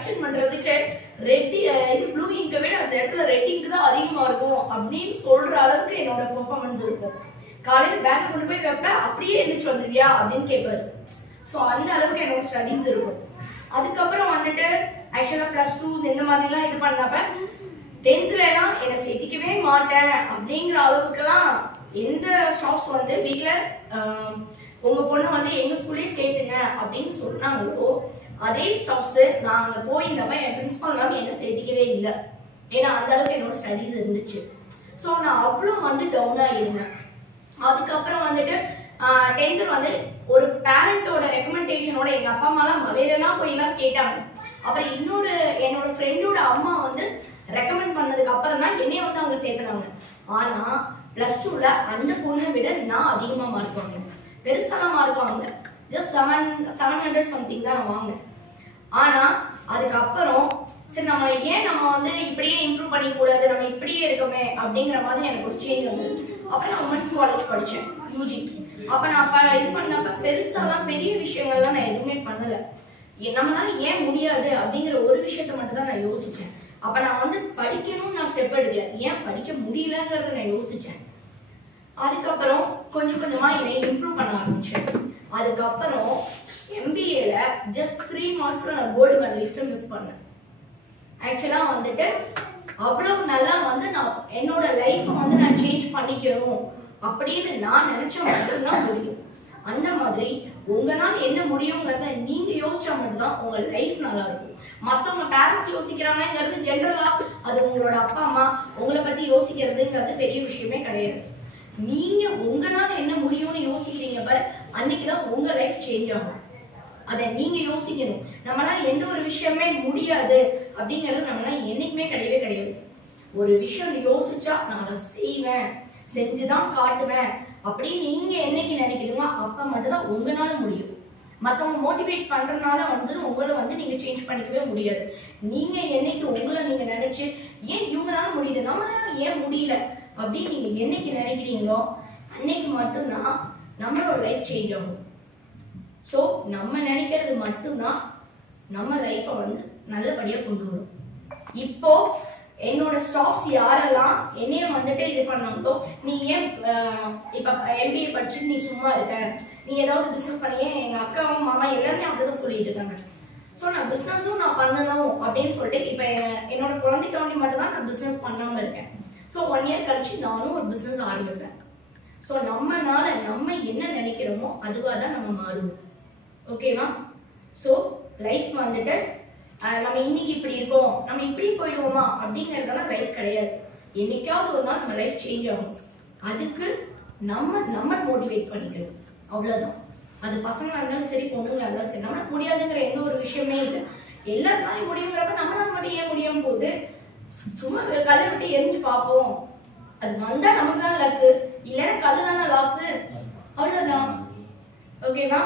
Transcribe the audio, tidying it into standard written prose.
Correction பண்றதுக்கு red இது blue இங்கை விட அந்த இடத்துல ரெட் இங்க் தான் அதிகமா இருக்கும் அப்படின்னு சொல்ற அளவுக்கு என்னோட பெர்ஃபார்மன்ஸ் இருக்கும். காலையில பேக் கொண்டு போய் வைப்பேன், அப்படியே எழுந்திரிச்சு வந்துருவியா அப்படின்னு கேட்பாரு. ஸோ அந்த அளவுக்கு என்னோட ஸ்டடீஸ் இருக்கும். அதுக்கப்புறம் வந்துட்டு ஆக்சுவலா +2 இந்த மாதிரிலாம் இது பண்ணப்ப 10th எல்லாம் என்னை சேர்த்திக்கவே மாட்டேன் அப்படிங்கிற அளவுக்குலாம் எந்த ஸ்டாஃப்ஸ் வந்து வீட்டுல உங்க பொண்ணு வந்து எங்க ஸ்கூல்லே சேர்த்துங்க அப்படின்னு சொன்னாங்களோ அதே ஸ்டாஃப்ஸ் நான் அங்க போயிருந்தப்ப என் பிரின்சிபால் மேம் என்ன சேர்த்திக்கவே இல்லை. ஏன்னா அந்த அளவுக்கு என்னோட ஸ்டடீஸ் இருந்துச்சு. ஸோ நான் அவ்வளோ வந்து டவுனா இருந்தேன். அதுக்கப்புறம் வந்துட்டு 10th வந்து ஒரு பேரண்டோட ரெக்கமெண்டேஷனோட எங்க அப்பா அம்மாலாம் மலையிலலாம் போயெல்லாம் கேட்டாங்க. அப்புறம் இன்னொரு என்னோட ஃப்ரெண்டோட அம்மா வந்து ரெக்கமெண்ட் பண்ணதுக்கு அப்புறம் தான் என்னைய வந்து அவங்க சேர்த்துனாங்க. ஆனா +2ல அந்த பொண்ணை விட நான் அதிகமா மார்க் வாங்கினேன். பெருசாலாம் மார்க் வாங்கினேன், ஜஸ்ட் 700 சம்திங் தான் நான் வாங்கினேன். ஆனா அதுக்கப்புறம் சரி நம்ம வந்து இப்படியே இம்ப்ரூவ் பண்ணிக்க கூடாது, நம்ம இப்படியே இருக்கோமே அப்படிங்கிற மாதிரி எனக்கு ஒரு சேஞ்ச் வந்தது. அப்புறம் நான் உமன்ஸ் காலேஜ் படித்தேன் UG. அப்ப நான் இது பண்ணப்ப பெருசாலாம் பெரிய விஷயங்கள்லாம் நான் எதுவுமே பண்ணல. நம்மளால ஏன் முடியாது அப்படிங்கிற ஒரு விஷயத்த மட்டும் தான் நான் யோசிச்சேன். அப்ப நான் வந்து படிக்கணும்னு நான் ஸ்டெப் எடுக்கல, ஏன் படிக்க முடியலங்கிறத நான் யோசிச்சேன். அதுக்கப்புறம் கொஞ்சம் கொஞ்சமா என்னை இம்ப்ரூவ் பண்ண ஆரம்பிச்சேன். அதுக்கப்புறம் MBAல ஜஸ்ட் 3 மார்க்ஸ்ல நான் கோல்டு மெடலிஸ்ட் மிஸ் பண்ணேன். ஆக்சுவலா வந்துட்டு அவ்வளவு நல்லா வந்து நான் என்னோட லைஃப்பை வந்து நான் சேஞ்ச் பண்ணிக்கணும் அப்படின்னு நான் நினைச்சா மட்டும்தான் முடியும். அந்த மாதிரி உங்களால என்ன முடியுங்கிறத நீங்க யோசிச்சா மட்டும்தான் உங்க லைஃப் நல்லா இருக்கும். மத்தவங்க பேரண்ட்ஸ் யோசிக்கிறாங்கிறது ஜென்ரலா அது உங்களோட அப்பா அம்மா உங்களை பத்தி யோசிக்கிறதுங்கிறது பெரிய விஷயமே கிடையாது. நீங்க உங்களால என்ன முடியும்னு யோசிக்கிறீங்க பாரு, அன்னைக்குதான் உங்க லைஃப் சேஞ்ச் ஆகும். அதை நீங்க யோசிக்கணும். நம்மளால எந்த ஒரு விஷயமே முடியாது அப்படிங்கிறது நம்மளால என்னைக்குமே கிடையவே கிடையாது. ஒரு விஷயம் யோசிச்சா நான் அதை செய்வேன், செஞ்சுதான் காட்டுவேன் அப்படின்னு நீங்க என்னைக்கு நினைக்கிறீங்களோ அப்ப மட்டும்தான் உங்களால முடியும். மத்தவங்க மோட்டிவேட் பண்றதுனால வந்து உங்களை வந்து நீங்க சேஞ்ச் பண்ணிக்கவே முடியாது. நீங்க என்னைக்கு உங்களை நீங்க நினைச்சு ஏன் இவங்களால முடியுது நம்மளால ஏன் முடியல அப்படின்னு நீங்க என்னைக்கு நினைக்கிறீங்களோ அன்னைக்கு மட்டும்தான் நம்மளோட லைஃப் சேஞ்ச் ஆகும். ஸோ நம்ம நினைக்கிறது மட்டும்தான் நம்ம லைஃப்பை வந்து நல்லபடியா கொண்டு வரும். இப்போ என்னோட ஸ்டாஃப்ஸ் யாரெல்லாம் என்னைய வந்துட்டு இது பண்ணாங்களோ, நீ ஏன் இப்ப MBA படிச்சுட்டு நீ சும்மா இருக்க, நீ ஏதாவது பிசினஸ் பண்ணியே, எங்க அக்காவும் மாமா எல்லாருமே அப்படிதான் சொல்லிட்டு இருக்காங்க. ஸோ நான் பிசினஸும் நான் பண்ணணும் அப்படின்னு சொல்லிட்டு இப்ப என்னோட குழந்தைக்காண்டி மட்டும் தான் நான் பிசினஸ் பண்ணாம இருக்கேன். ஸோ 1 இயர் கழிச்சு நானும் ஒரு பிசினஸ் ஆரம்பிப்பேன். ஸோ நம்மனால நம்ம என்ன நினைக்கிறோமோ அதுவாக தான் நம்ம மாறுவோம். ஓகேவா? ஸோ லைஃப் வந்துட்டு நம்ம இன்னைக்கு இப்படி இருக்கோம், நம்ம இப்படி போயிடுவோமா அப்படிங்கறதெல்லாம் லைஃப் கிடையாது. என்னைக்காவது ஒரு நாள் நம்ம லைஃப் சேஞ்ச் ஆகும். அதுக்கு நம்ம மோட்டிவேட் பண்ணிக்கணும், அவ்வளவுதான். அது பசங்களா இருந்தாலும் சரி, பொண்ணுங்களா இருந்தாலும் சரி, நம்மளால முடியாதுங்கிற எந்த ஒரு விஷயமே இல்லை. எல்லாருனாலும் முடியுங்கிறப்ப நம்மளால மட்டும் ஏன் முடியாம போகுது? சும்மா கல்லை விட்டு எரிஞ்சு பார்ப்போம். அது வந்தா நமக்கு தான் லக்கு, இல்லைன்னா கல்லு தானே லாஸ். அவ்வளவுதான். ஓகேவா?